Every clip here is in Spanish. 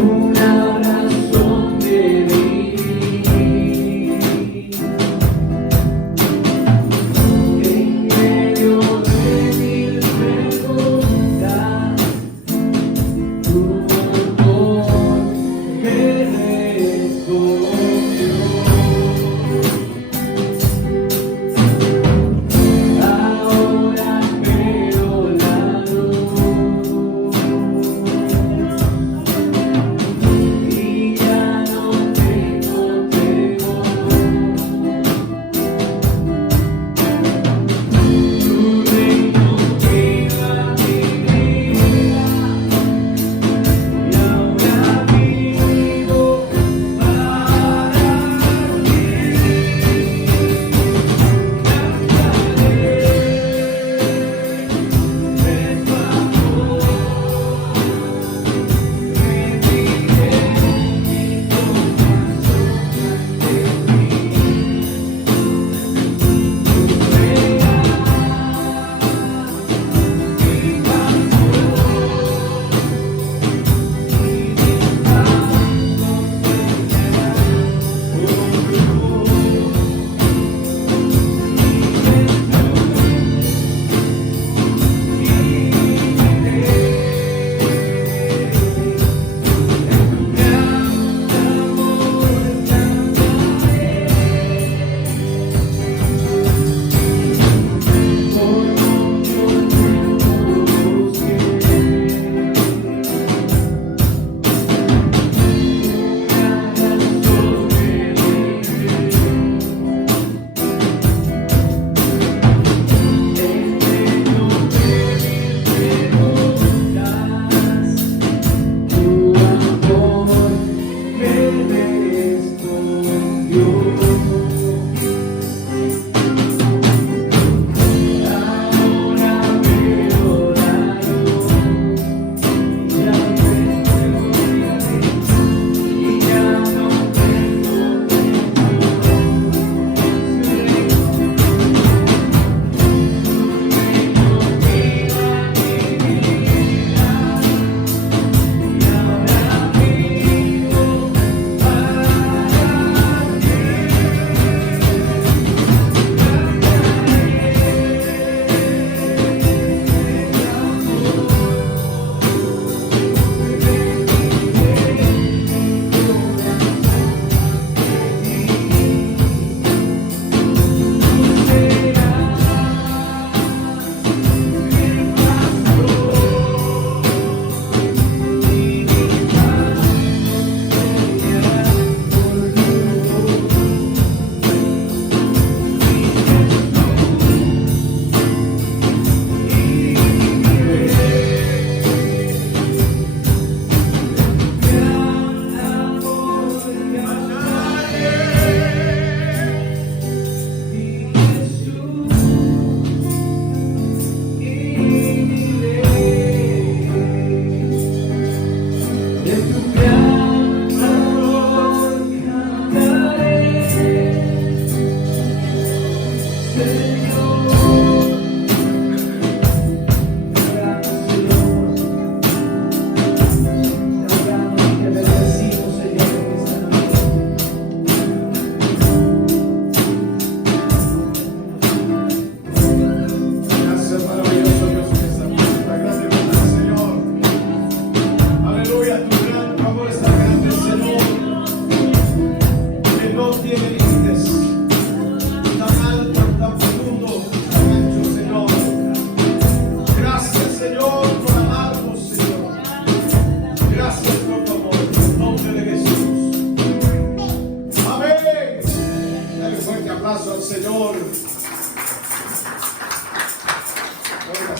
Un abrazo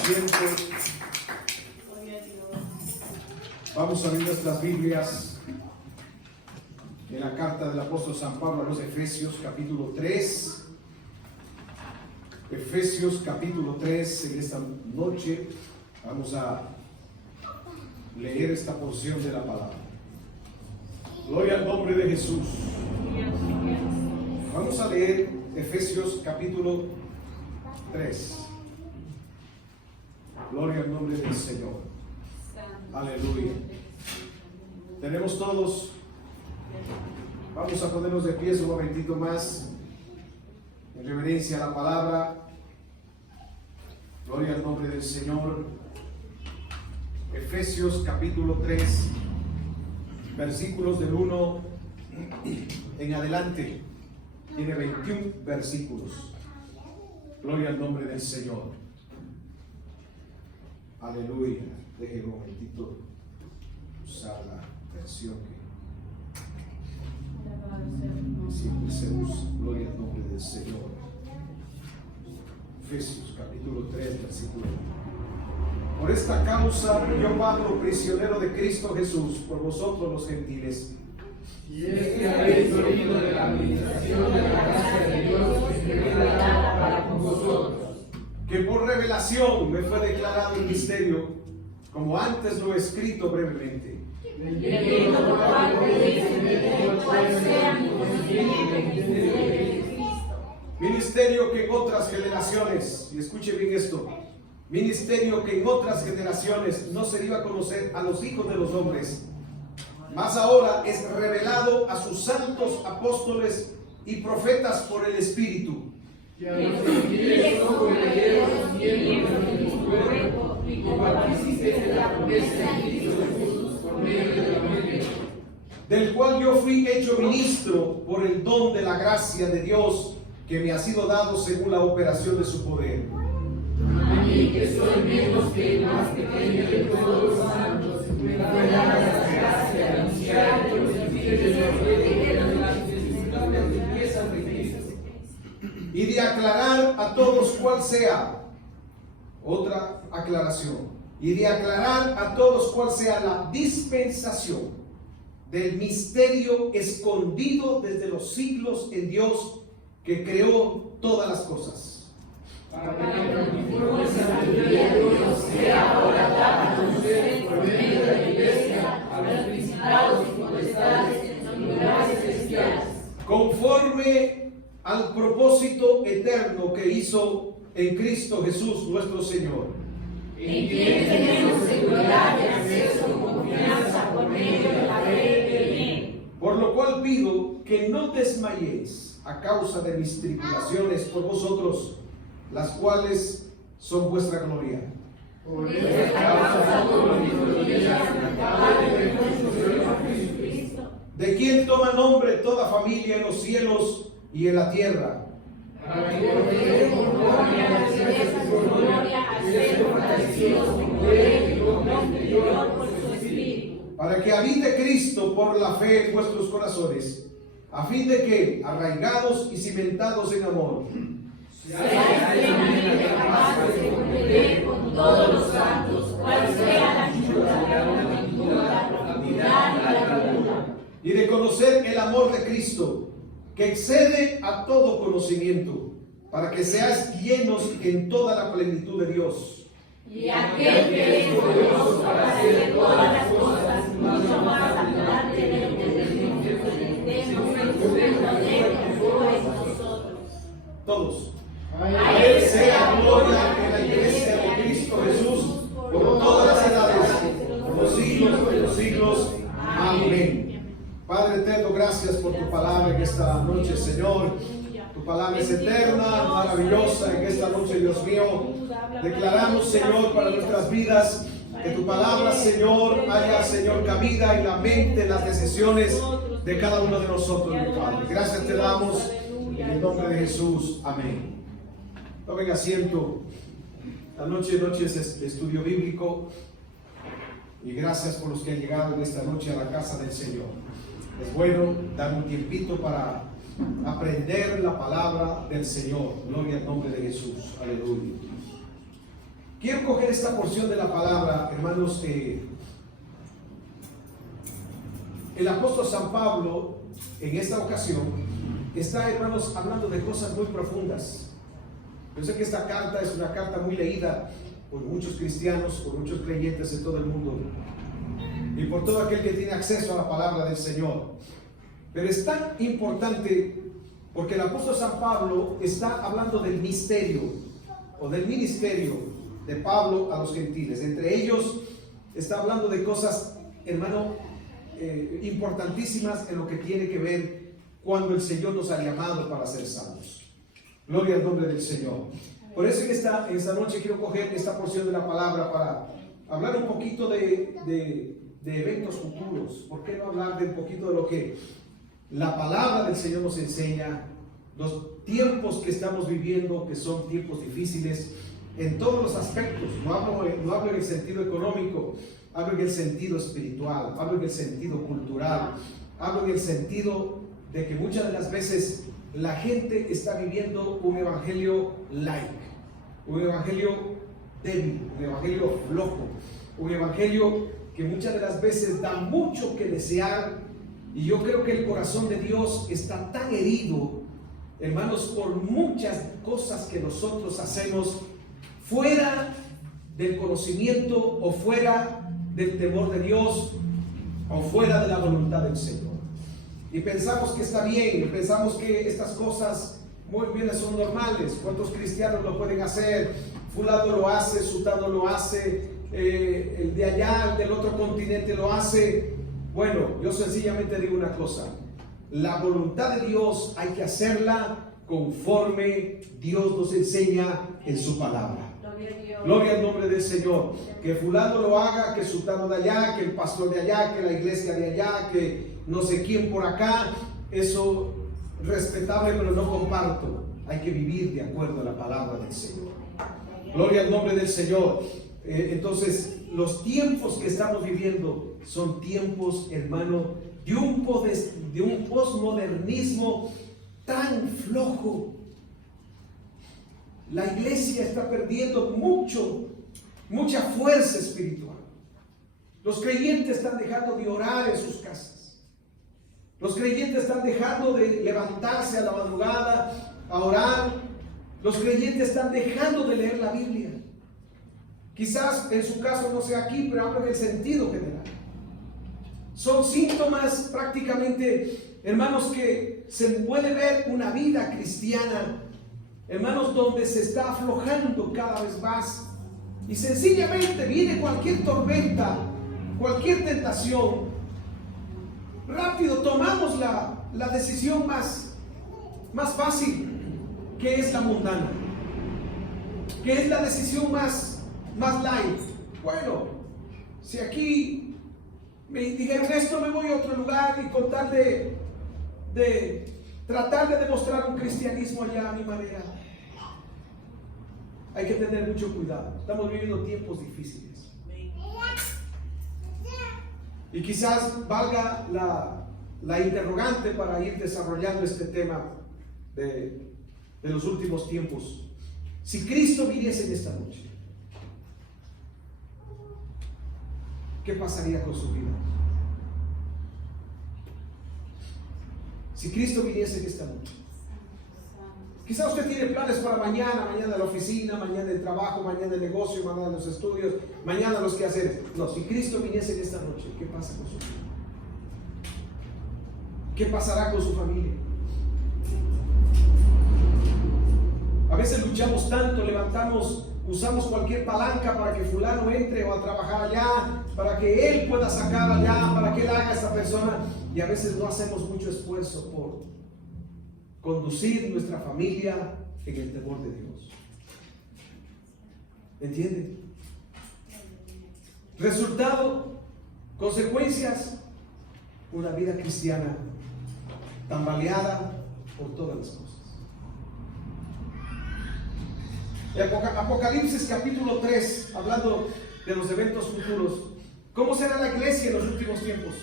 asiento. Vamos a abrir nuestras Biblias en la carta del apóstol San Pablo a los Efesios, capítulo 3. Efesios, capítulo 3. En esta noche vamos a leer esta porción de la palabra. Gloria al nombre de Jesús. Vamos a leer Efesios, capítulo 3. Gloria al nombre del Señor. Aleluya. Tenemos todos. Vamos a ponernos de pie un momentito más en reverencia a la palabra. Gloria al nombre del Señor. Efesios capítulo 3, versículos del 1 en adelante. Tiene 21 versículos. Gloria al nombre del Señor. Aleluya. Deje un momentito usar la versión que siempre se usa. Gloria al nombre del Señor. Efesios capítulo 3, versículo 1. Por esta causa, yo Pablo, prisionero de Cristo Jesús, por vosotros los gentiles. Y es que habéis oído de la administración de la gracia de Dios que fue revelada para con vosotros. Que por revelación me fue declarado el misterio, como antes lo he escrito brevemente. Entendiendo por parte de ese medio cuál sea mi conocimiento de Cristo. Ministerio que en otras generaciones, y escuche bien esto, ministerio que en otras generaciones no se dio a conocer a los hijos de los hombres, mas ahora es revelado a sus santos apóstoles y profetas por el Espíritu. Que a los gentiles somos herederos miembros de tu cuerpo y copartícipes de la promesa en Cristo Jesús por medio del Evangelio, del cual yo fui hecho ministro por el don de la gracia de Dios que me ha sido dado según la operación de su poder. a mí que soy menos que el más pequeño de todos los santos, me fue dada la gracia de anunciar a los gentiles el evangelio de las riquezas de Cristo, Y de aclarar a todos cuál sea, otra aclaración, y de aclarar a todos cuál sea la dispensación del misterio escondido desde los siglos en Dios que creó todas las cosas. para que la multiforme sabiduría de Dios sea ahora dada a conocer por medio de la Iglesia a los principados y potestades en los lugares celestiales, Conforme al propósito eterno que hizo en Cristo Jesús nuestro Señor, en quien tenemos seguridad de acceso con confianza por medio de la fe en Él. por lo cual pido que no desmayéis a causa de mis tribulaciones por vosotros, las cuales son vuestra gloria. Por esta causa todos mis rodillas Padre de nuestro Señor Jesucristo, De quien toma nombre toda familia en los cielos y en la tierra, para que por medio conforme a las riquezas de su gloria, al ser fortalecidos con poder y con interior por su Espíritu, para que habite Cristo por la fe en vuestros corazones, a fin de que, arraigados y cimentados en amor, seáis plenamente capaces de comprender con todos los santos cuál sea la anchura, la longitud, la profundidad y la altura, y de conocer el amor de Cristo, que excede a todo conocimiento, para que seáis llenos en toda la plenitud de Dios. y aquel que es poderoso para hacer todas las cosas mucho más abundantemente de lo que pretendemos en su poder que actúa en nosotros. Todos. A Él Sea gloria en la iglesia de Cristo Jesús por todas las edades, por los siglos de los siglos. Amén. Padre eterno, gracias por tu palabra en esta noche, Señor. Tu palabra es eterna, maravillosa en esta noche, Dios mío. Declaramos, Señor, para nuestras vidas que tu palabra, Señor, haya, Señor, cabida en la mente, en las decisiones de cada uno de nosotros, mi Padre. Gracias te damos en el nombre de Jesús. Amén. Tomen asiento. La noche es de estudio bíblico. Y gracias por los que han llegado en esta noche a la casa del Señor. Es bueno dar un tiempito para aprender la palabra del Señor. Gloria al nombre de Jesús. Aleluya. quiero coger esta porción de la palabra, hermanos. El apóstol San Pablo, en esta ocasión, está, hermanos, hablando de cosas muy profundas. Yo sé que esta carta es una carta muy leída por muchos cristianos, por muchos creyentes de todo el mundo y por todo aquel que tiene acceso a la palabra del Señor. Pero es tan importante porque el apóstol San Pablo está hablando del misterio o del ministerio de Pablo a los gentiles. Entre ellos está hablando de cosas, hermano, importantísimas en lo que tiene que ver cuando el Señor nos ha llamado para ser salvos. Gloria al nombre del Señor. Por eso en esta noche quiero coger esta porción de la palabra para hablar un poquito de eventos futuros. ¿Por qué no hablar de un poquito de lo que la palabra del Señor nos enseña? Los tiempos que estamos viviendo, que son tiempos difíciles en todos los aspectos. No hablo en el sentido económico, hablo en el sentido espiritual, hablo en el sentido cultural, hablo en el sentido de que muchas de las veces la gente está viviendo un evangelio light, un evangelio débil, un evangelio flojo, un evangelio que muchas de las veces da mucho que desear. Y yo creo que el corazón de Dios está tan herido, hermanos, por muchas cosas que nosotros hacemos fuera del conocimiento o fuera del temor de Dios o fuera de la voluntad del Señor. Y pensamos que está bien, y pensamos que estas cosas muy bien son normales. ¿Cuántos cristianos lo pueden hacer? Fulano lo hace, sutano lo hace, el de allá, el del otro continente lo hace. Bueno, yo sencillamente digo una cosa: la voluntad de Dios hay que hacerla conforme Dios nos enseña en su palabra. Gloria al nombre del Señor. Que fulano lo haga, que sultano de allá, que el pastor de allá, que la iglesia de allá, que no sé quién por acá, eso respetable, pero no comparto. Hay que vivir de acuerdo a la palabra del Señor. Gloria al nombre del Señor. Entonces, los tiempos que estamos viviendo son tiempos, hermano, de un posmodernismo tan flojo. La iglesia está perdiendo mucha fuerza espiritual. Los creyentes están dejando de orar en sus casas. Los creyentes están dejando de levantarse a la madrugada a orar. Los creyentes están dejando de leer la Biblia. Quizás en su caso no sea aquí, pero hablo en el sentido general. Son síntomas prácticamente, hermanos, que se puede ver una vida cristiana, hermanos, donde se está aflojando cada vez más. Y sencillamente viene cualquier tormenta, cualquier tentación, rápido tomamos la decisión más fácil, que es la mundana, que es la decisión más light. Bueno, si aquí me dijeron esto, me voy a otro lugar, y con tal de tratar de demostrar un cristianismo allá a mi manera. Hay que tener mucho cuidado. Estamos viviendo tiempos difíciles. Y quizás valga la interrogante para ir desarrollando este tema de los últimos tiempos. Si Cristo viniese en esta noche, ¿qué pasaría con su vida? Si Cristo viniese en esta noche, quizás usted tiene planes para mañana de la oficina, mañana del trabajo, mañana del negocio, mañana de los estudios, mañana los quehaceres. No, si Cristo viniese en esta noche, ¿qué pasa con su vida? ¿Qué pasará con su familia? A veces luchamos tanto, usamos cualquier palanca para que fulano entre o a trabajar allá, para que él pueda sacar allá, para que él haga a esta persona, y a veces no hacemos mucho esfuerzo por conducir nuestra familia en el temor de Dios. ¿Entienden? Resultado, consecuencias, una vida cristiana tambaleada por todas las cosas. Apocalipsis capítulo 3, hablando de los eventos futuros. ¿Cómo será la iglesia en los últimos tiempos?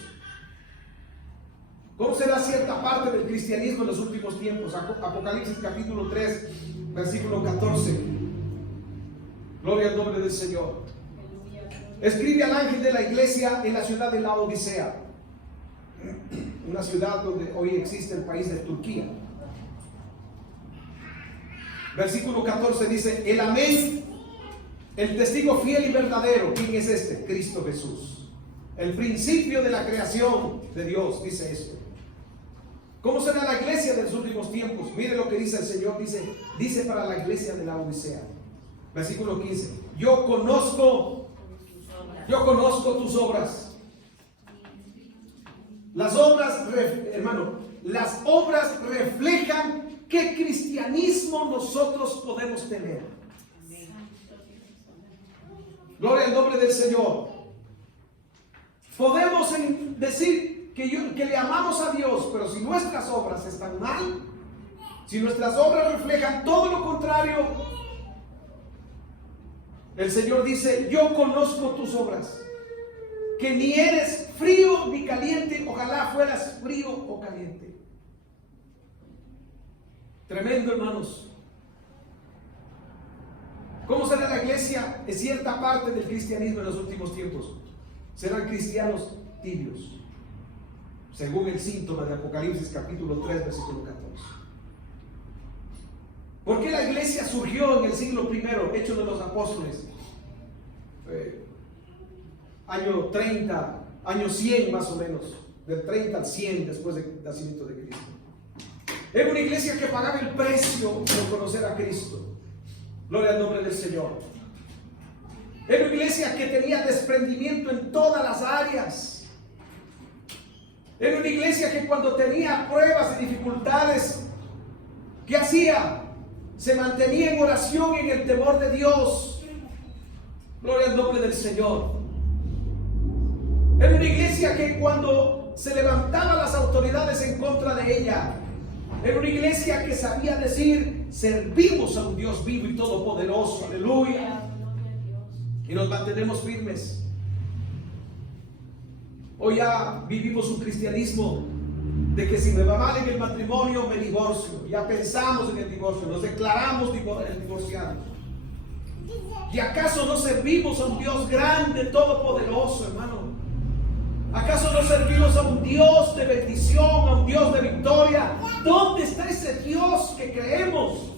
¿Cómo será cierta parte del cristianismo en los últimos tiempos? Apocalipsis capítulo 3, versículo 14. Gloria al nombre del Señor. Escribe al ángel de la iglesia en la ciudad de Laodicea, una ciudad donde hoy existe el país de Turquía. Versículo 14 dice: el amén, el testigo fiel y verdadero. ¿Quién es este? Cristo Jesús, el principio de la creación de Dios, dice esto. ¿Cómo será la iglesia de los últimos tiempos? Mire lo que dice el Señor, dice para la iglesia de la Odisea. Versículo 15: yo conozco tus obras. Las obras, hermano, las obras reflejan qué cristianismo nosotros podemos tener. Gloria al nombre del Señor. Podemos decir que le amamos a Dios, pero si nuestras obras están mal, si nuestras obras reflejan todo lo contrario, el Señor dice: yo conozco tus obras, que ni eres frío ni caliente. Ojalá fueras frío o caliente. Tremendo, hermanos. ¿Cómo será la iglesia en cierta parte del cristianismo en los últimos tiempos? Serán cristianos tibios, según el síntoma de Apocalipsis capítulo 3 versículo 14. ¿Por qué la iglesia surgió en el siglo I, Hechos de los Apóstoles? Año 30, año 100 más o menos, del 30 al 100 después del nacimiento de Cristo. Era una iglesia que pagaba el precio por conocer a Cristo. Gloria al nombre del Señor. Era una iglesia que tenía desprendimiento en todas las áreas. Era una iglesia que cuando tenía pruebas y dificultades, ¿qué hacía? Se mantenía en oración y en el temor de Dios. Gloria al nombre del Señor. Era una iglesia que cuando se levantaban las autoridades en contra de ella, era una iglesia que sabía decir: servimos a un Dios vivo y todopoderoso. Aleluya. Y nos mantenemos firmes. Hoy ya vivimos un cristianismo de que si me va mal en el matrimonio, me divorcio. Ya pensamos en el divorcio, nos declaramos divorciados. ¿Y acaso no servimos a un Dios grande, todopoderoso, hermano? ¿Acaso no servimos a un Dios de bendición, a un Dios de victoria? ¿Dónde está ese Dios que creemos?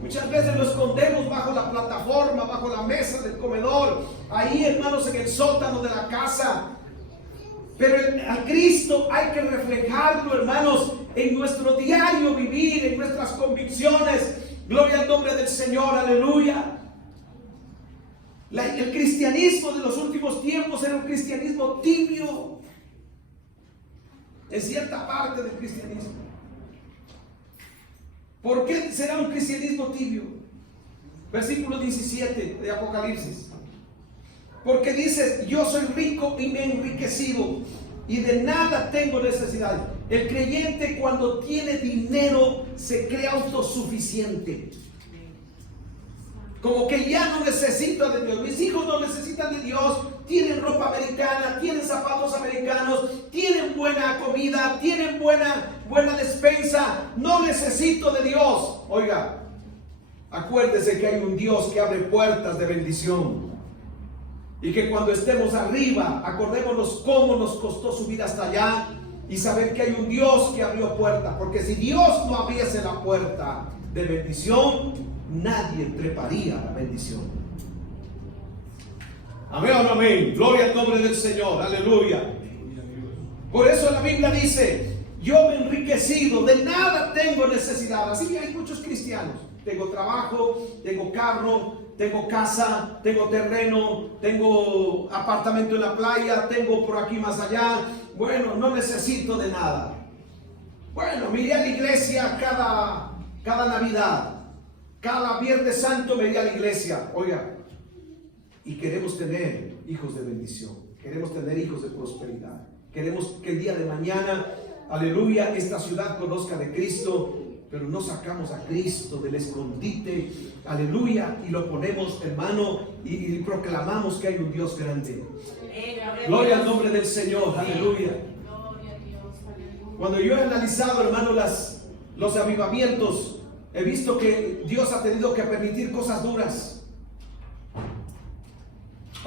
Muchas veces lo escondemos bajo la plataforma, bajo la mesa del comedor, ahí, hermanos, en el sótano de la casa. Pero a Cristo hay que reflejarlo, hermanos, en nuestro diario vivir, en nuestras convicciones. Gloria al nombre del Señor, aleluya. El cristianismo de los últimos tiempos era un cristianismo tibio, en cierta parte del cristianismo. ¿Por qué será un cristianismo tibio? Versículo 17 de Apocalipsis. Porque dices: yo soy rico y me he enriquecido y de nada tengo necesidad. El creyente, cuando tiene dinero, se cree autosuficiente. Como que ya no necesita de Dios. Mis hijos no necesitan de Dios. Tienen ropa americana, tienen zapatos americanos, tienen buena comida, tienen buena despensa. No necesito de Dios. Oiga, acuérdese que hay un Dios que abre puertas de bendición. Y que cuando estemos arriba, acordémonos cómo nos costó subir hasta allá y saber que hay un Dios que abrió puertas. Porque si Dios no abriese la puerta de bendición, nadie treparía la bendición. Amén o no amén. Gloria al nombre del Señor. Aleluya. Por eso la Biblia dice: yo me he enriquecido, de nada tengo necesidad. Así que hay muchos cristianos. Tengo trabajo, tengo carro, tengo casa, tengo terreno, tengo apartamento en la playa, tengo por aquí más allá. Bueno, no necesito de nada. Bueno, me iré a la iglesia cada Navidad. Cada Viernes Santo me iré a la iglesia. Oiga, y queremos tener hijos de bendición. Queremos tener hijos de prosperidad. Queremos que el día de mañana, aleluya, esta ciudad conozca de Cristo. Pero no sacamos a Cristo del escondite, aleluya, y lo ponemos, hermano, y proclamamos que hay un Dios grande. Gloria al nombre del Señor, aleluya. Cuando yo he analizado, hermano, los avivamientos, he visto que Dios ha tenido que permitir cosas duras.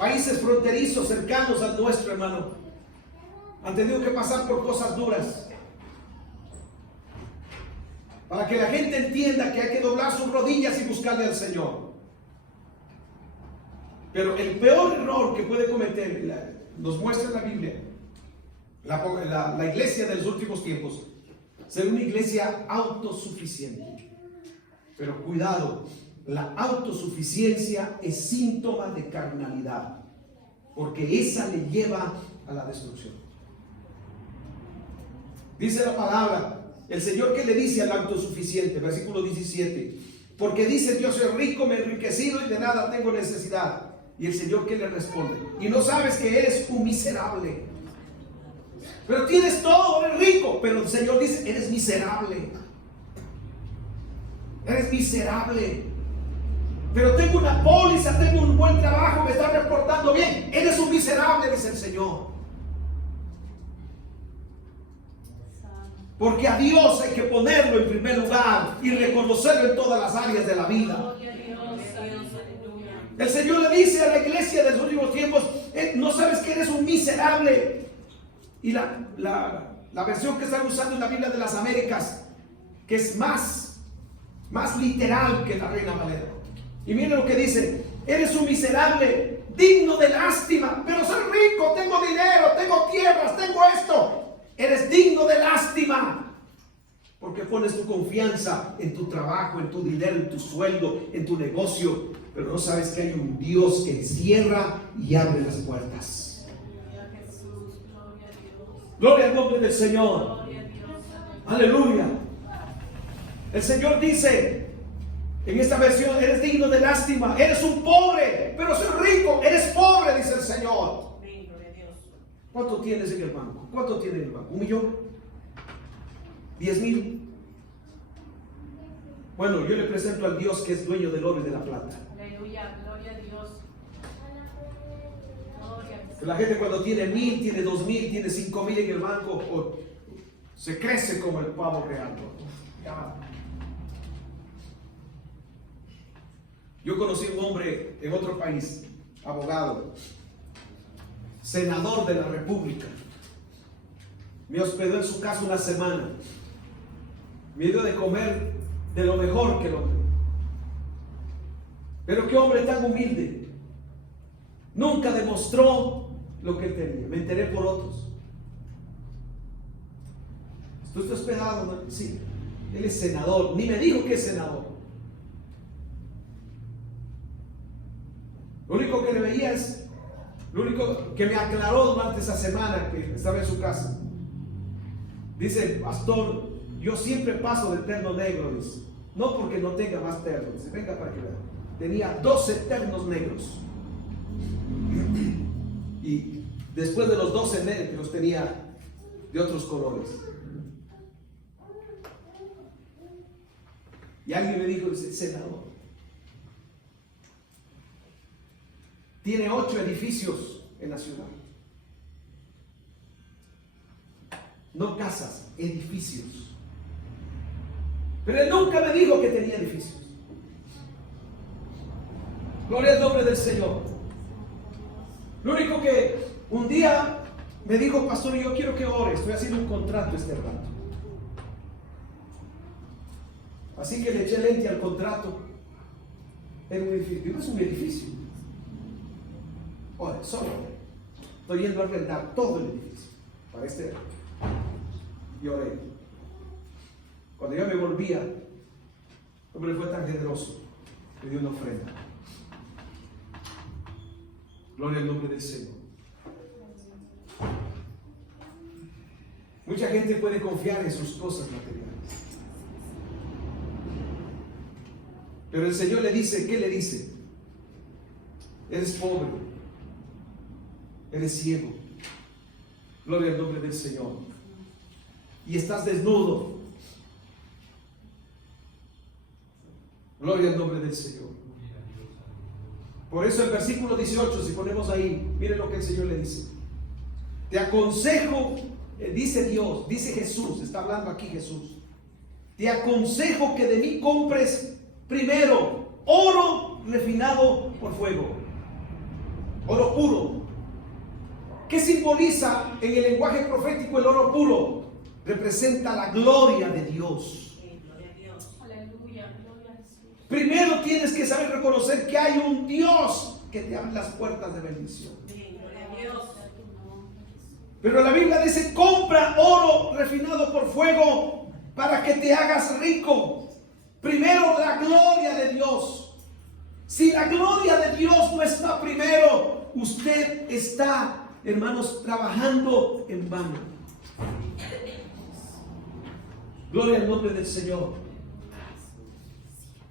países fronterizos cercanos al nuestro, hermano, han tenido que pasar por cosas duras. Para que la gente entienda que hay que doblar sus rodillas y buscarle al Señor. Pero el peor error que puede cometer, nos muestra la Biblia, la iglesia de los últimos tiempos, ser una iglesia autosuficiente. Pero cuidado, la autosuficiencia es síntoma de carnalidad, porque esa le lleva a la destrucción. Dice la palabra, el Señor que le dice al autosuficiente, versículo 17, porque dice: yo soy rico, me he enriquecido y de nada tengo necesidad. Y el Señor que le responde: y no sabes que eres un miserable. Pero tienes todo, eres rico. Pero el Señor dice: eres miserable. Eres miserable. Pero tengo una póliza, tengo un buen trabajo, me está reportando bien. Eres un miserable, dice el Señor. Porque a Dios hay que ponerlo en primer lugar y reconocerlo en todas las áreas de la vida. El Señor le dice a la iglesia de los últimos tiempos: no sabes que eres un miserable. Y la versión que están usando en la Biblia de las Américas, que es más literal que la Reina Valera. Y miren lo que dice: eres un miserable, digno de lástima. Pero soy rico, tengo dinero, tengo tierras, tengo esto. Eres digno de lástima, porque pones tu confianza en tu trabajo, en tu dinero, en tu sueldo, en tu negocio. Pero no sabes que hay un Dios que cierra y abre las puertas. Gloria al nombre del Señor. Aleluya. El Señor dice en esta versión: eres digno de lástima. Eres un pobre, pero soy rico. Eres pobre, dice el Señor. ¿Cuánto tienes en el banco? ¿Cuánto tienes en el banco? ¿1 millón? ¿10,000? Bueno, yo le presento al Dios que es dueño del oro y de la plata. Aleluya, gloria a Dios. La gente cuando tiene 1,000, tiene 2,000, tiene 5,000 en el banco, se crece como el pavo real. Yo conocí un hombre en otro país, abogado, senador de la República. Me hospedó en su casa una semana. Me dio de comer de lo mejor que el hombre. Pero qué hombre tan humilde. Nunca demostró lo que él tenía. Me enteré por otros. ¿Tú estás hospedado? ¿No? Sí. Él es senador. Ni me dijo que es senador. Lo único que le veía es, lo único que me aclaró durante esa semana que estaba en su casa. Dice: pastor, yo siempre paso de terno negro, dice. No porque no tenga más ternos. Dice: venga para que vea. Tenía 12 ternos negros. Y después de los 12 negros tenía de otros colores. Y alguien me dijo, dice: senador, tiene 8 edificios en la ciudad. No casas, edificios. Pero él nunca me dijo que tenía edificios. Gloria al nombre del Señor. Lo único que un día me dijo: pastor, yo quiero que ore, estoy haciendo un contrato este rato. Así que le eché lente al contrato. Era un edificio. Digo: es un edificio. Ore, solo estoy yendo a arrendar todo el edificio para este año. Y oré. Cuando yo me volvía, el hombre fue tan generoso, me dio una ofrenda. Gloria al nombre del Señor. Mucha gente puede confiar en sus cosas materiales. Pero el Señor le dice, ¿qué le dice? Eres pobre, eres ciego. Gloria al nombre del Señor. Y estás desnudo. Gloria al nombre del Señor. Por eso el versículo 18, si ponemos ahí, miren lo que el Señor le dice. Te aconsejo, dice Dios, dice Jesús, está hablando aquí Jesús. Te aconsejo que de mí compres primero oro refinado por fuego. oro puro. ¿Qué simboliza en el lenguaje profético el oro puro? Representa la gloria de Dios. Primero tienes que saber reconocer que hay un Dios que te abre las puertas de bendición. Pero la Biblia dice: compra oro refinado por fuego para que te hagas rico. Primero la gloria de Dios. Si la gloria de Dios no está primero, usted está, hermanos, trabajando en vano. Gloria al nombre del Señor.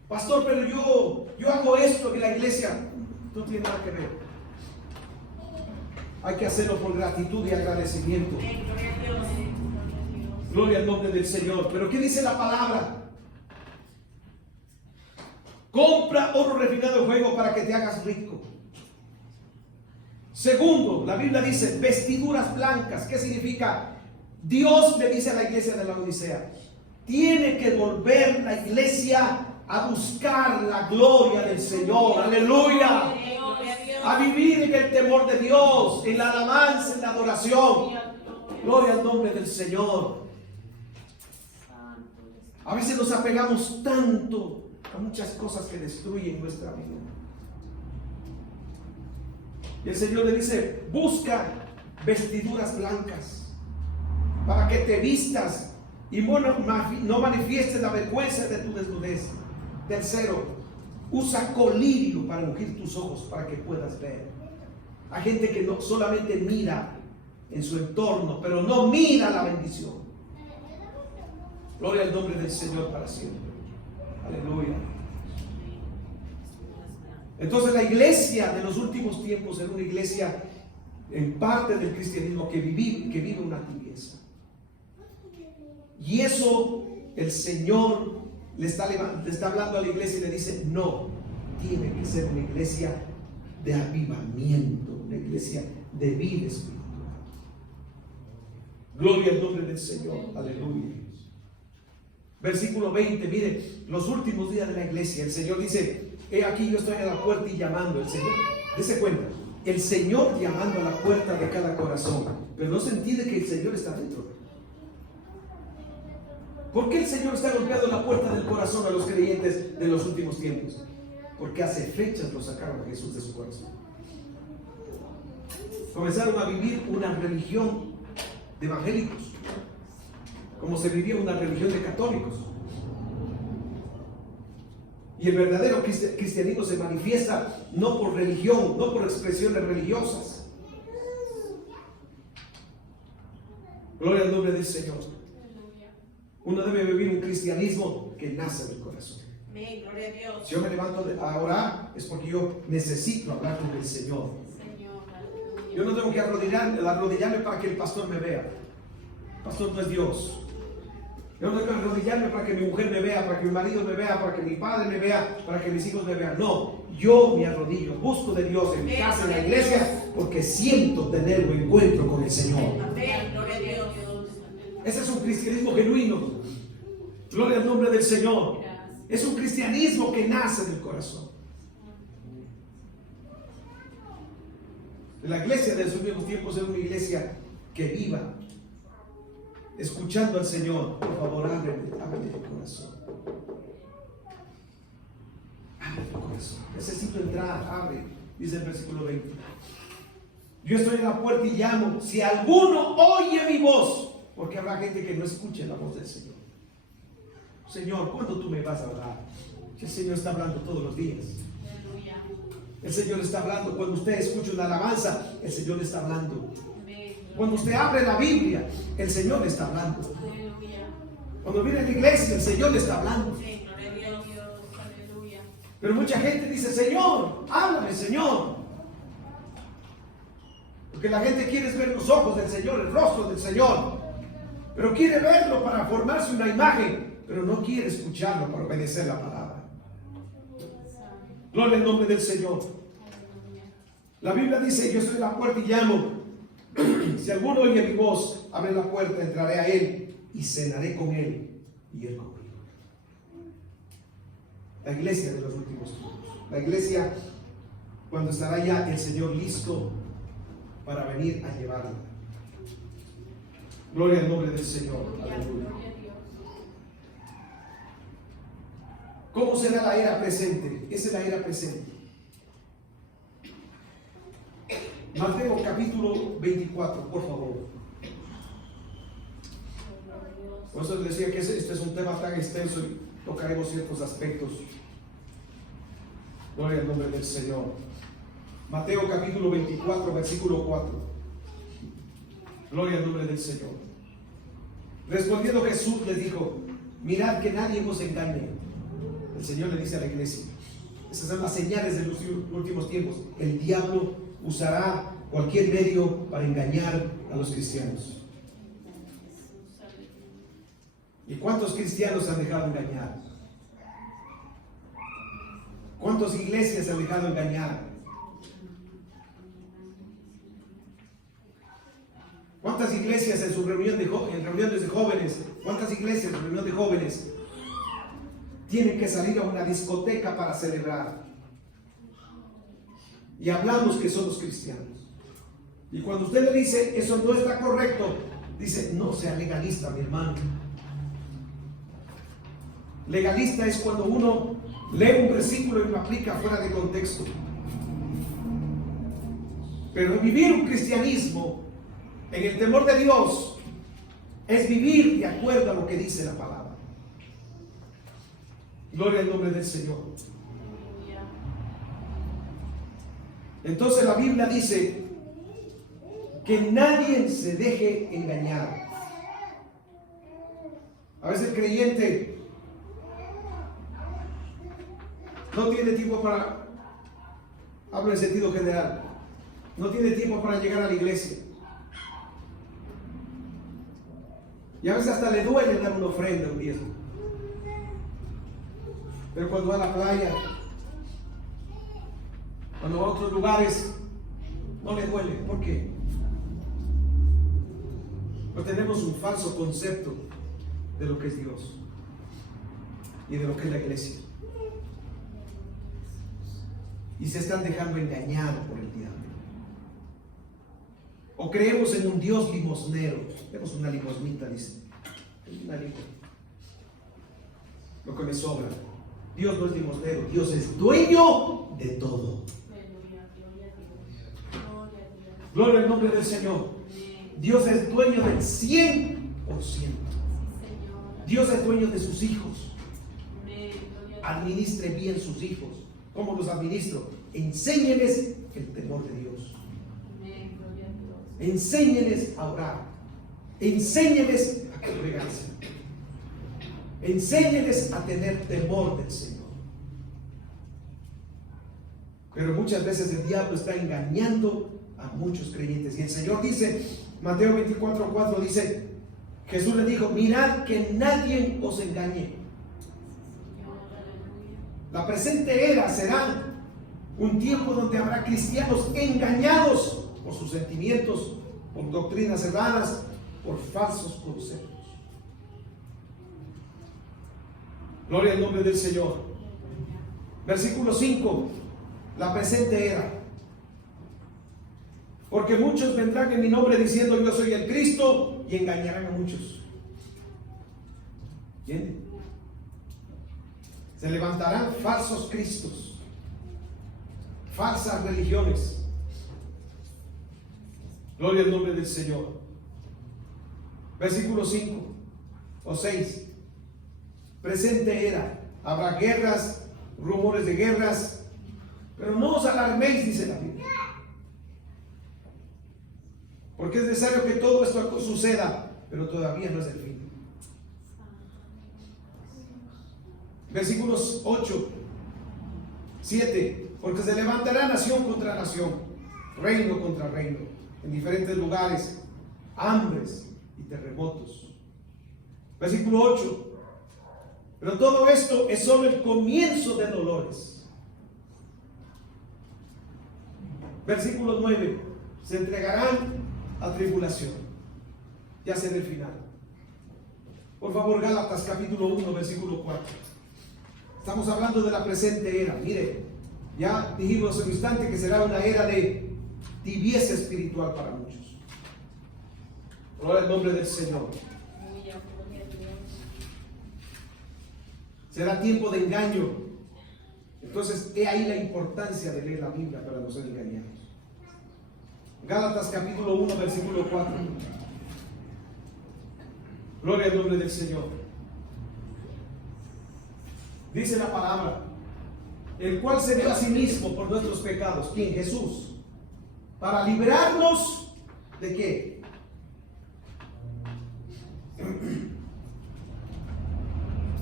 Pastor, pero yo hago esto en la iglesia. No tiene nada que ver. Hay que hacerlo por gratitud y agradecimiento. Gloria al nombre del Señor. Pero ¿qué dice la palabra? Compra oro refinado de fuego para que te hagas rico. Segundo, la Biblia dice vestiduras blancas. ¿Qué significa? Dios le dice a la iglesia de la Odisea: tiene que volver la iglesia a buscar la gloria del Señor. Aleluya. A vivir en el temor de Dios, en la alabanza, en la adoración. Gloria al nombre del Señor. A veces nos apegamos tanto a muchas cosas que destruyen nuestra vida. Y el Señor le dice: busca vestiduras blancas para que te vistas y no manifiestes la vergüenza de tu desnudez. Tercero, usa colirio para ungir tus ojos para que puedas ver. Hay gente que no solamente mira en su entorno, pero no mira la bendición. Gloria al nombre del Señor para siempre. Aleluya. Entonces la iglesia de los últimos tiempos era una iglesia en parte del cristianismo que vive una tibieza. Y eso el Señor le está hablando a la iglesia y le dice: no, tiene que ser una iglesia de avivamiento, una iglesia de vida espiritual. Gloria al nombre del Señor. Aleluya. Versículo 20, mire, los últimos días de la iglesia, el Señor dice: he aquí, yo estoy a la puerta y llamando. El Señor, dése cuenta, el Señor llamando a la puerta de cada corazón, pero no se entiende que el Señor está dentro. ¿Por qué el Señor está golpeando la puerta del corazón a los creyentes de los últimos tiempos? Porque hace fechas lo sacaron a Jesús de su corazón. Comenzaron a vivir una religión de evangélicos, como se vivía una religión de católicos. Y el verdadero cristianismo se manifiesta no por religión, no por expresiones religiosas. Gloria al nombre del Señor. Uno debe vivir un cristianismo que nace del corazón. Amén, gloria a Dios. Si yo me levanto a orar, es porque yo necesito hablar con el Señor. Yo no tengo que arrodillarme para que el pastor me vea. El pastor no es Dios. Yo no tengo que arrodillarme para que mi mujer me vea, para que mi marido me vea, para que mi padre me vea, para que mis hijos me vean. No, yo me arrodillo, busco de Dios en mi casa, en la iglesia, porque siento tener un encuentro con el Señor. Amén, gloria a Dios. Ese es un cristianismo genuino. Gloria al nombre del Señor. Es un cristianismo que nace del corazón. La iglesia de los últimos tiempos es una iglesia que viva escuchando al Señor. Por favor, ábreme el corazón. Abre el corazón. Necesito entrar, abre, dice el versículo 20. Yo estoy en la puerta y llamo. Si alguno oye mi voz, porque habrá gente que no escuche la voz del Señor. Señor, ¿cuándo tú me vas a hablar? El Señor está hablando todos los días. El Señor está hablando. Cuando usted escucha una alabanza, el Señor le está hablando. Cuando usted abre la Biblia, el Señor le está hablando. Cuando viene a la iglesia, el Señor le está hablando. Pero mucha gente dice: Señor, háblame, Señor. Porque la gente quiere ver los ojos del Señor, el rostro del Señor. Pero quiere verlo para formarse una imagen, pero no quiere escucharlo para obedecer la palabra. Gloria al nombre del Señor. La Biblia dice: yo estoy en la puerta y llamo. Si alguno oye mi voz, abre la puerta, entraré a él y cenaré con él y él conmigo. La iglesia de los últimos tiempos, la iglesia cuando estará ya el Señor listo para venir a llevarla. Gloria al nombre del Señor. Aleluya. ¿Cómo será la era presente? Esa es la era presente. Mateo capítulo 24, por favor. Por eso les decía que este es un tema tan extenso y tocaremos ciertos aspectos. Gloria al nombre del Señor. Mateo capítulo 24, versículo 4. Gloria al nombre del Señor. Respondiendo Jesús les dijo: mirad que nadie os engañe. El Señor le dice a la iglesia: esas son las señales de los últimos tiempos. El diablo usará cualquier medio para engañar a los cristianos. ¿Y cuántos cristianos se han dejado engañar? ¿Cuántas iglesias se han dejado engañar? ¿Cuántas iglesias en su reuniones de jóvenes, cuántas iglesias en reunión de jóvenes tienen que salir a una discoteca para celebrar? Y hablamos que somos cristianos. Y cuando usted le dice eso no está correcto, dice: no sea legalista, mi hermano. Legalista es cuando uno lee un versículo y lo aplica fuera de contexto. Pero vivir un cristianismo en el temor de Dios es vivir de acuerdo a lo que dice la palabra. Gloria al nombre del Señor. Entonces la Biblia dice que nadie se deje engañar. A veces el creyente no tiene tiempo para, hablo en sentido general, no tiene tiempo para llegar a la iglesia. Y a veces hasta le duele dar una ofrenda, un diezmo. Pero cuando va a la playa, cuando va a otros lugares, no le duele. ¿Por qué? Porque tenemos un falso concepto de lo que es Dios y de lo que es la iglesia. Y se están dejando engañar por el diablo. O creemos en un Dios limosnero. Tenemos una limosnita, dice. Una limosna. Lo que me sobra. Dios no es limosnero. Dios es dueño de todo. Gloria al nombre del Señor. Dios es dueño del 100%. Dios es dueño de sus hijos. Administre bien sus hijos. ¿Cómo los administro? Enséñeles el temor de Dios. Enséñeles a orar. Enséñeles a congregarse. Enséñeles a tener temor del Señor. Pero muchas veces el diablo está engañando a muchos creyentes. Y el Señor dice, Mateo 24:4 dice, Jesús le dijo: mirad que nadie os engañe. La presente era será un tiempo donde habrá cristianos engañados por sus sentimientos, por doctrinas erradas, por falsos conceptos. Gloria al nombre del Señor. Versículo 5. La presente era. Porque muchos vendrán en mi nombre diciendo: yo soy el Cristo, y engañarán a muchos. ¿Entienden? Se levantarán falsos cristos, falsas religiones. Gloria al nombre del Señor. Versículo 5 o 6. Presente era. Habrá guerras, rumores de guerras, pero no os alarméis, dice la Biblia. Porque es necesario que todo esto suceda, pero todavía no es el fin. Versículos 8, 7. Porque se levantará nación contra nación, reino contra reino, en diferentes lugares, hambres y terremotos. Versículo 8. Pero todo esto es solo el comienzo de dolores. Versículo 9. Se entregarán a tribulación. Ya será el final. Por favor, Gálatas capítulo 1, versículo 4. Estamos hablando de la presente era. Mire, Ya dijimos en un instante que será una era de tibieza espiritual para muchos. Gloria al nombre del Señor. Será tiempo de engaño. Entonces, he ahí la importancia de leer la Biblia para no ser engañados. Gálatas capítulo 1, versículo 4. Gloria al nombre del Señor. Dice la palabra: el cual se dio a sí mismo por nuestros pecados. ¿Quién? Jesús. Para librarnos ¿de qué?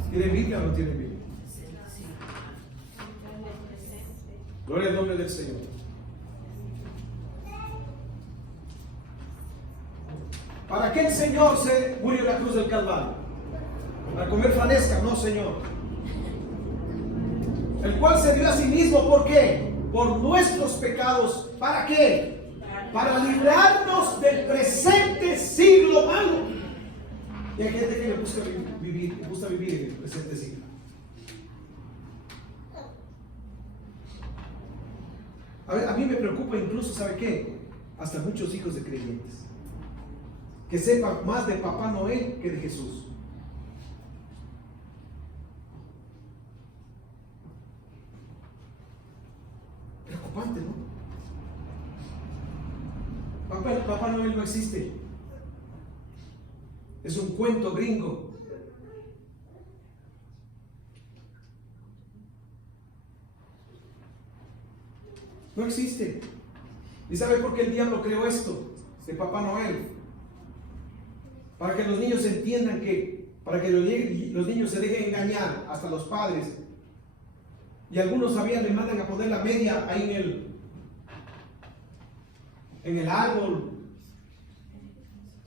¿Tiene Biblia o no tiene Biblia? Gloria al nombre del Señor. ¿Para qué el Señor se murió en la cruz del Calvario? ¿Para comer fresca? No, Señor. El cual se dio a sí mismo, ¿por qué? Por nuestros pecados. ¿Para qué? Para librarnos del presente siglo malo. Y hay gente que le gusta vivir en el presente siglo. A mí me preocupa incluso, ¿sabe qué? Hasta muchos hijos de creyentes que sepan más de Papá Noel que de Jesús. Preocupante, ¿no? Papá Noel no existe. Es un cuento gringo. No existe. ¿Y sabe por qué el diablo creó esto de Papá Noel? Para que los niños entiendan para que los niños se dejen engañar, hasta los padres. Y algunos sabían, le mandan a poner la media ahí en el árbol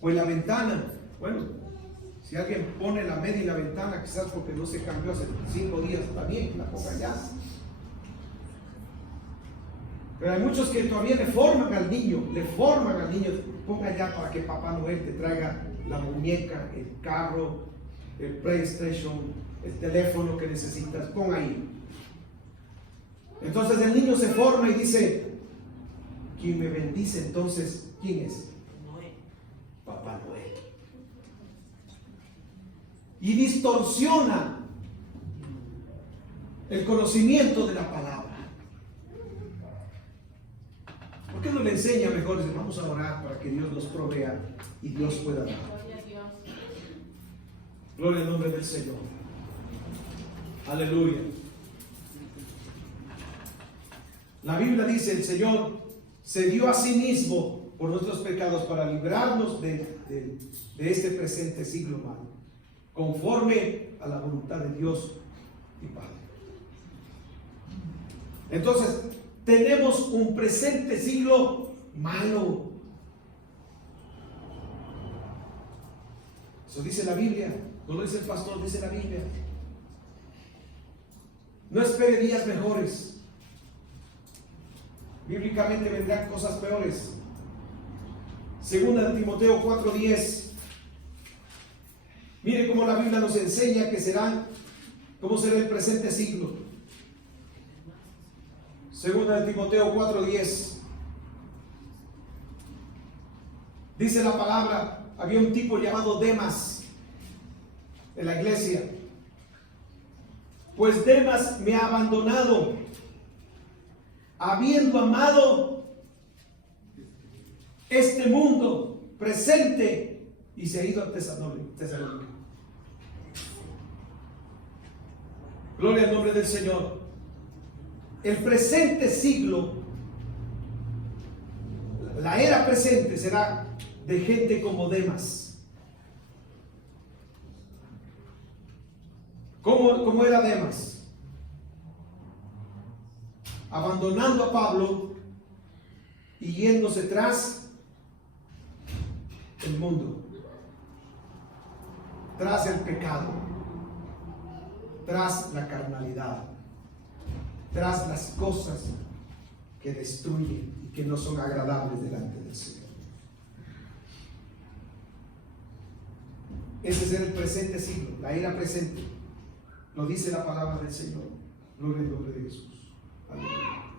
o en la ventana. Bueno, si alguien pone la media en la ventana, quizás porque no se cambió hace 5 días, está bien, la ponga ya. Pero hay muchos que todavía le forman al niño, ponga ya para que Papá Noel te traiga la muñeca, el carro, el PlayStation, el teléfono que necesitas, pon ahí. Entonces el niño se forma y dice: ¿quién me bendice? Entonces, ¿quién es? Papá Noel. Y distorsiona el conocimiento de la palabra. ¿Por qué no le enseña mejor? Dice: vamos a orar para que Dios nos provea y Dios pueda dar. Gloria al nombre del Señor. Aleluya. La Biblia dice: el Señor se dio a sí mismo por nuestros pecados para librarnos de este presente siglo malo, conforme a la voluntad de Dios y Padre. Entonces, tenemos un presente siglo malo. Eso dice la Biblia, no lo dice el pastor, dice la Biblia. No espere días mejores. Bíblicamente vendrán cosas peores. Segunda de Timoteo 4:10. Mire cómo la Biblia nos enseña cómo será el presente siglo. Segunda de Timoteo 4:10. Dice la palabra: había un tipo llamado Demas en la iglesia. Pues Demas me ha abandonado, habiendo amado este mundo presente, y se ha ido a Tesalónica. Gloria al nombre del Señor. El presente siglo, la era presente, será de gente como Demas. ¿Cómo era Demas? Abandonando a Pablo y yéndose tras el mundo, tras el pecado, tras la carnalidad, tras las cosas que destruyen y que no son agradables delante del Señor. Ese es el presente siglo, la era presente. Lo dice la palabra del Señor. Gloria al nombre de Jesús. Aleluya.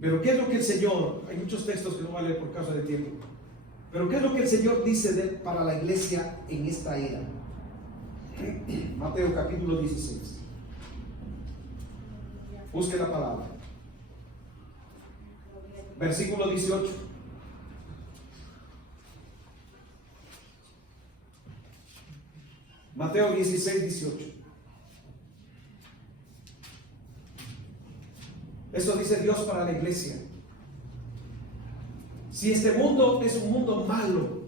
Pero ¿qué es lo que el Señor, hay muchos textos que no voy a leer por causa de tiempo, pero ¿qué es lo que el Señor dice para la iglesia en esta era? Mateo capítulo 16. Busque la palabra. Versículo 18. Mateo 16, 18. Eso dice Dios para la iglesia. Si este mundo es un mundo malo,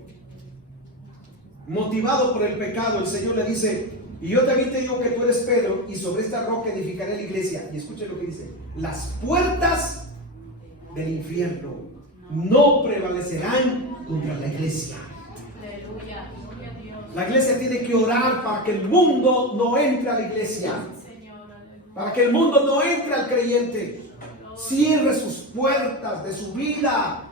motivado por el pecado, el Señor le dice: y yo también te digo que tú eres Pedro, y sobre esta roca edificaré la iglesia. Y escuchen lo que dice: las puertas del infierno no prevalecerán contra la iglesia. La iglesia tiene que orar para que el mundo no entre a la iglesia, para que el mundo no entre al creyente. Cierre sus puertas de su vida.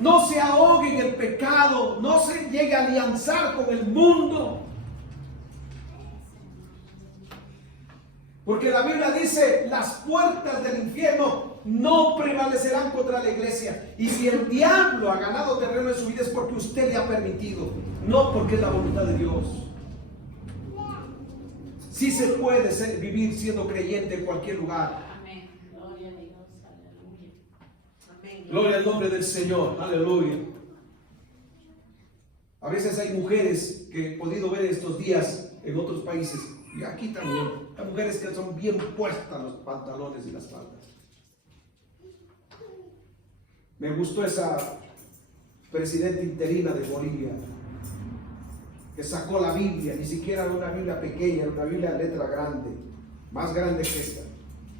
No se ahogue en el pecado, no se llegue a alianzar con el mundo. Porque la Biblia dice: las puertas del infierno no prevalecerán contra la iglesia. Y si el diablo ha ganado terreno en su vida, es porque usted le ha permitido, no porque es la voluntad de Dios. Sí se puede vivir siendo creyente en cualquier lugar. Amén. Gloria a Dios. Aleluya. Amén. Gloria al nombre del Señor. Aleluya. A veces hay mujeres que he podido ver estos días en otros países, y aquí también, hay mujeres que son bien puestas los pantalones y las faldas. Me gustó esa presidenta interina de Bolivia, que sacó la Biblia, ni siquiera era una Biblia pequeña, era una Biblia de letra grande, más grande que esta.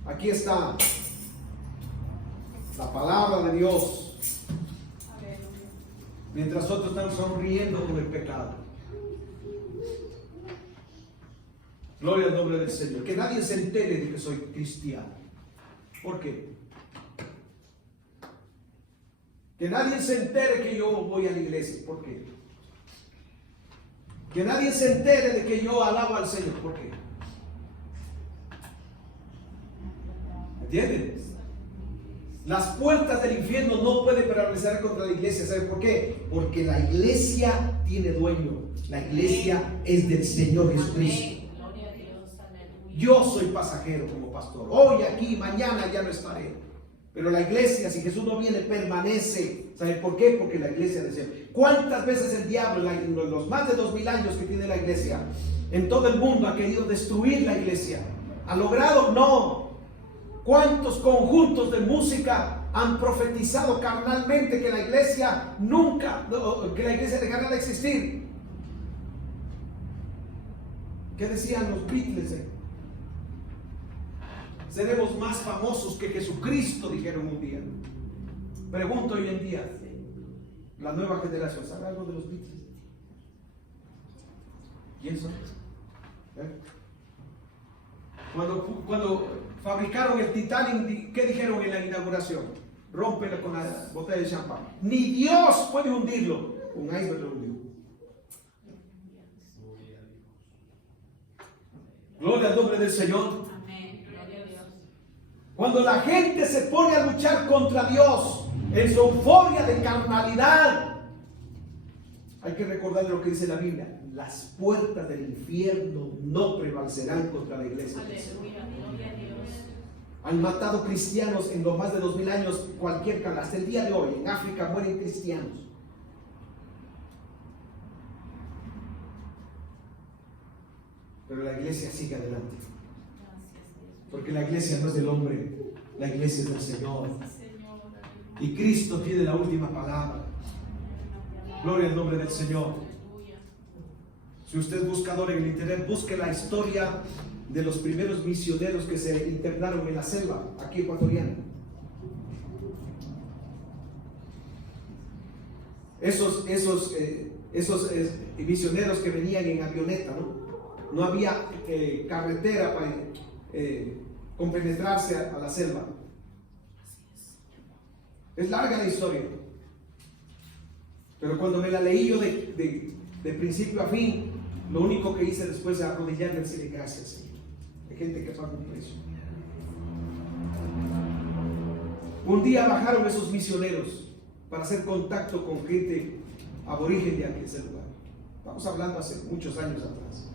Aquí está la palabra de Dios, mientras otros están sonriendo con el pecado. Gloria al nombre del Señor. Que nadie se entere de que soy cristiano. ¿Por qué? Que nadie se entere que yo voy a la iglesia. ¿Por qué? Que nadie se entere de que yo alabo al Señor. ¿Por qué? ¿Entienden? Las puertas del infierno no pueden prevalecer contra la iglesia. ¿Saben por qué? Porque la iglesia tiene dueño. La iglesia es del Señor Jesucristo. Yo soy pasajero como pastor. Hoy aquí, mañana ya no estaré. Pero la iglesia, si Jesús no viene, permanece. ¿Sabe por qué? Porque la iglesia desea. ¿Cuántas veces el diablo, en los más de 2000 años que tiene la iglesia, en todo el mundo ha querido destruir la iglesia? ¿Ha logrado? No. ¿Cuántos conjuntos de música han profetizado carnalmente que la iglesia que la iglesia dejará de existir? ¿Qué decían los Beatles? Seremos más famosos que Jesucristo, dijeron un día. Pregunto hoy en día, la nueva generación, ¿sabe algo de los Beatles? ¿Quién son? Cuando fabricaron el Titanic, ¿qué dijeron en la inauguración? Rómpelo con la botella de champán. Ni Dios puede hundirlo. Un iceberg lo hundió. Gloria al nombre del Señor. Cuando la gente se pone a luchar contra Dios en su euforia de carnalidad, hay que recordar lo que dice la Biblia: las puertas del infierno no prevalecerán contra la iglesia. Aleluya, gloria a Dios. Han matado cristianos en los más de 2000 años, hasta el día de hoy. En África mueren cristianos. Pero la iglesia sigue adelante. Porque la iglesia no es del hombre, la iglesia es del Señor. Y Cristo tiene la última palabra. Gloria al nombre del Señor. Si usted es buscador en el internet, busque la historia de los primeros misioneros que se internaron en la selva, aquí ecuatoriana. Esos misioneros que venían en avioneta, ¿no? No había carretera para compenetrarse a la selva. Es larga la historia, pero cuando me la leí yo de principio a fin, lo único que hice después es arrodillarme y decirle gracias, Señor. Hay gente que paga un precio. Un día bajaron esos misioneros para hacer contacto con gente aborigen de aquel lugar. Estamos hablando hace muchos años atrás.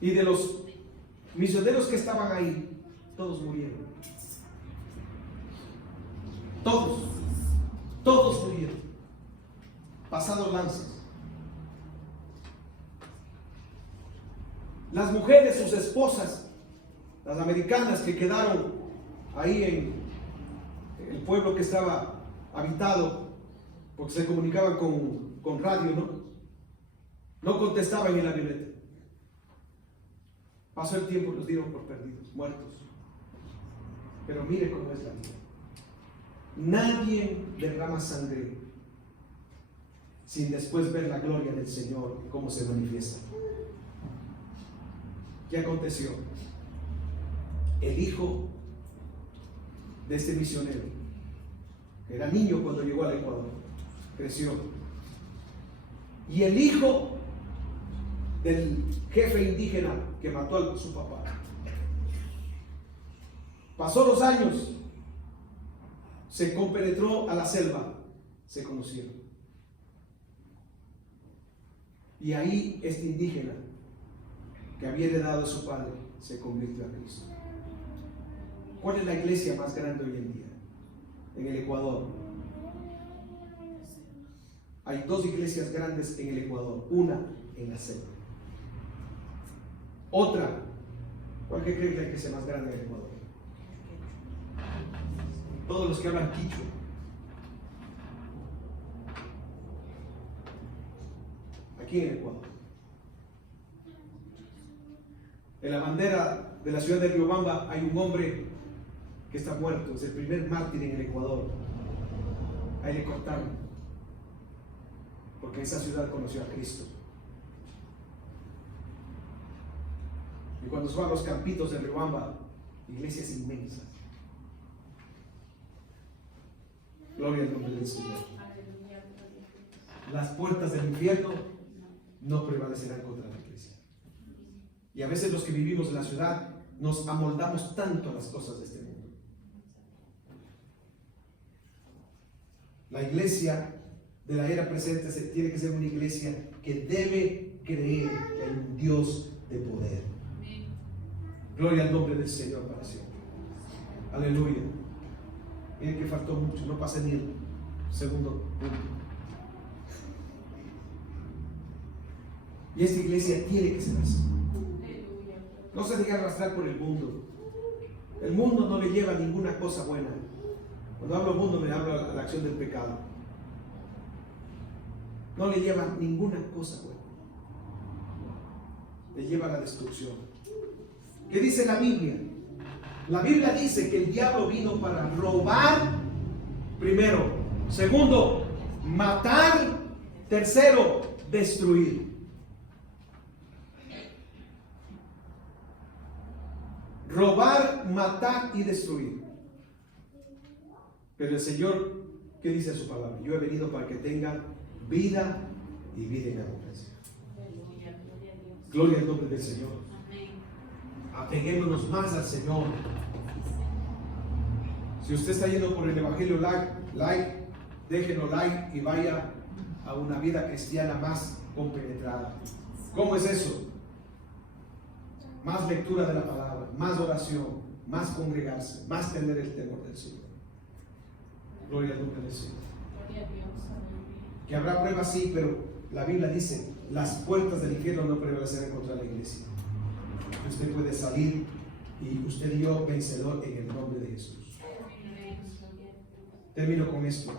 Y de los misioneros que estaban ahí, todos murieron. Todos murieron. Pasados lanzas. Las mujeres, sus esposas, las americanas que quedaron ahí en el pueblo que estaba habitado, porque se comunicaban con radio, no contestaban en la avioneta. Pasó el tiempo, los dieron por perdidos, muertos. Pero mire cómo es la vida. Nadie derrama sangre sin después ver la gloria del Señor, cómo se manifiesta. ¿Qué aconteció? El hijo de este misionero, que era niño cuando llegó al Ecuador, creció. Y el hijo del jefe indígena que mató a su papá. Pasó los años, se compenetró a la selva, se conocieron. Y ahí este indígena que había heredado a su padre se convirtió a Cristo. ¿Cuál es la iglesia más grande hoy en día? En el Ecuador. Hay dos iglesias grandes en el Ecuador, una en la selva. Otra, ¿cuál que cree que es la iglesia más grande en el Ecuador? Todos los que hablan quichua. Aquí en el Ecuador. En la bandera de la ciudad de Riobamba hay un hombre que está muerto, es el primer mártir en el Ecuador. Ahí le cortaron, porque esa ciudad conoció a Cristo. Y cuando se van a los campitos de Riobamba, iglesias inmensas. Gloria al nombre del Señor. Las puertas del infierno no prevalecerán contra la iglesia. Y a veces los que vivimos en la ciudad nos amoldamos tanto a las cosas de este mundo. La iglesia de la era presente tiene que ser una iglesia que debe creer que hay un Dios de poder. Gloria al nombre del Señor para siempre. Aleluya. Miren que faltó mucho, no pasé ni el segundo punto. Y esta iglesia tiene que ser así. No se deje arrastrar por el mundo. El mundo no le lleva ninguna cosa buena. Cuando hablo mundo me hablo a la acción del pecado. No le lleva ninguna cosa buena. Le lleva a la destrucción. ¿Qué dice la Biblia? La Biblia dice que el diablo vino para robar, primero. Segundo, matar. Tercero, destruir. Robar, matar y destruir. Pero el Señor, ¿qué dice su palabra? Yo he venido para que tengan vida y vida en abundancia. Gloria al nombre del Señor. Apeguémonos más al Señor. Si usted está yendo por el Evangelio light, déjenlo light y vaya a una vida cristiana más compenetrada. ¿Cómo es eso? Más lectura de la palabra, más oración, más congregarse, más tener el temor del Señor. Gloria al nombre del Señor. Que habrá pruebas, sí, pero la Biblia dice: las puertas del infierno no prevalecerán contra la iglesia. Usted puede salir y usted y yo vencedor en el nombre de Jesús. Termino con esto.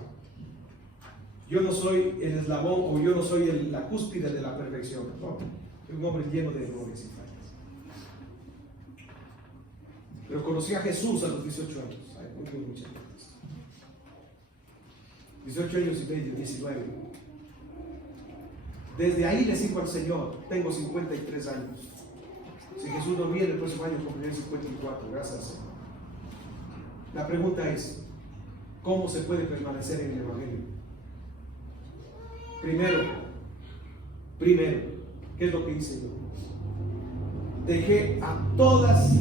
Yo no soy el eslabón o yo no soy la cúspide de la perfección. No, soy un hombre lleno de errores y fallas. Pero conocí a Jesús a los 18 años. Hay muchas cosas. 18 años y medio, 19. Desde ahí le sirvo al Señor. Tengo 53 años. Si Jesús no viene el próximo año, cumpliré 54. Gracias al Señor. La pregunta es: ¿cómo se puede permanecer en el Evangelio? Primero, ¿qué es lo que hice yo? dejé a todas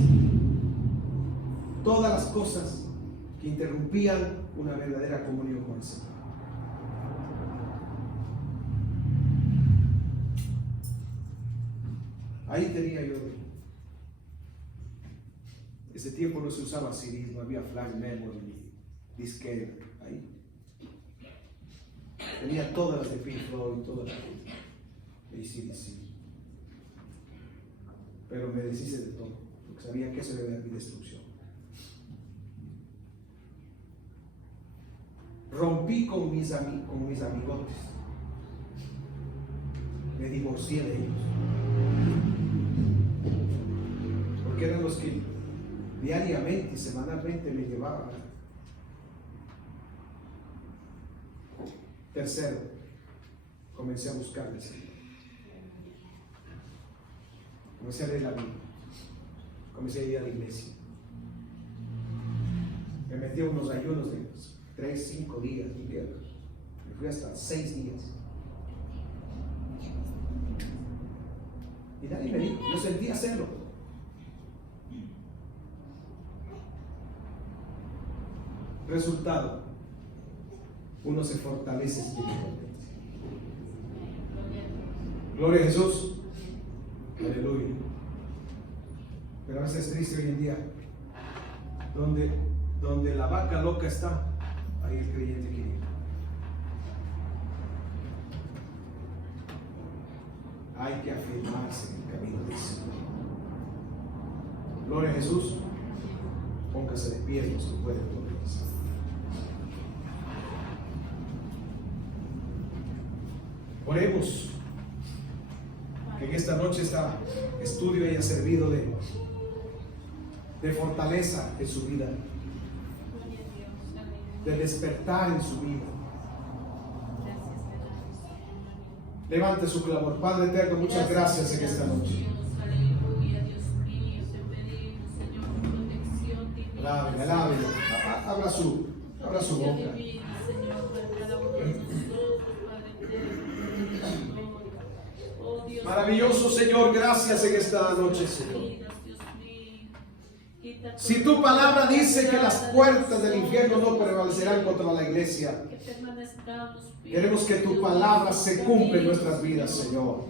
las cosas que interrumpían una verdadera comunión con el Señor. Ahí tenía yo. Ese tiempo no se usaba CD, no había flash memory ni disquete. Ahí tenía todas las de Pink Floyd, todas las de AC/DC. Pero me deshice de todo, porque sabía que eso era mi destrucción. Rompí con mis amigotes. Me divorcié de ellos. Porque eran los que diariamente y semanalmente me llevaban. Tercero, comencé a buscar al Señor. Comencé a leer la Biblia. Comencé a ir a la iglesia. Me metí a unos ayunos de 3, 5 días. Me fui hasta 6 días. Y nadie me dijo, yo sentí hacerlo. Resultado, uno se fortalece espiritualmente. Gloria a Jesús. Aleluya. Pero a veces es triste hoy en día, donde la vaca loca está, ahí el creyente quiere ir. Hay que afirmarse en el camino del Señor. Gloria a Jesús. Póngase de pie los que pueden ponerse. Oremos que en esta noche este estudio haya servido de fortaleza en su vida, de despertar en su vida. Levante su clamor. Padre eterno, muchas gracias en esta noche. Alábele, alábele. Abra su boca. Maravilloso Señor, gracias en esta noche, Señor. Si tu palabra dice que las puertas del infierno no prevalecerán contra la iglesia, queremos que tu palabra se cumpla en nuestras vidas, Señor.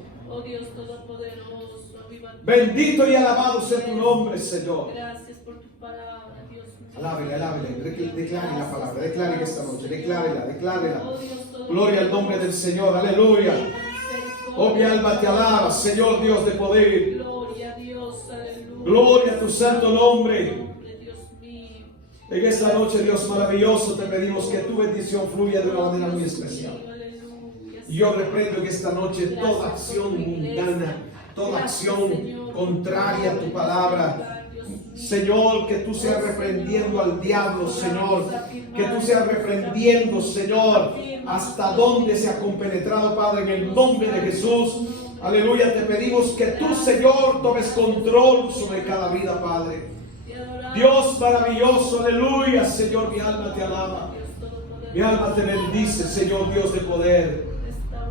Bendito y alabado sea tu nombre, Señor. Gracias por tu palabra, Dios mío. Alábele, alábele. Declare la palabra, declare esta noche, declárela. Gloria al nombre del Señor, aleluya. Oh, mi alma te alaba, Señor Dios de poder. Gloria a Dios, aleluya. Gloria a tu santo nombre. Dios mío. En esta noche, Dios maravilloso, te pedimos que tu bendición fluya de una manera muy especial. Y yo reprendo en esta noche toda acción mundana, toda acción contraria a tu palabra. Señor, que tú seas reprendiendo al diablo, Señor. Que tú seas reprendiendo, Señor, hasta donde se ha compenetrado, Padre, en el nombre de Jesús. Aleluya, te pedimos que tú, Señor, tomes control sobre cada vida, Padre. Dios maravilloso, aleluya, Señor, mi alma te alaba. Mi alma te bendice, Señor Dios de poder.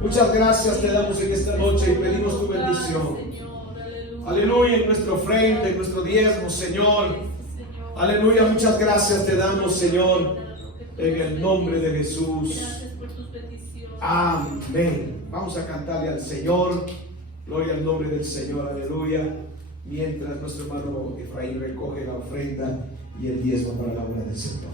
Muchas gracias te damos en esta noche y pedimos tu bendición. Aleluya, en nuestra ofrenda, en nuestro diezmo, Señor. Aleluya, muchas gracias te damos, Señor, en el nombre de Jesús. Amén. Vamos a cantarle al Señor. Gloria al nombre del Señor, aleluya. Mientras nuestro hermano Efraín recoge la ofrenda y el diezmo para la obra del Señor.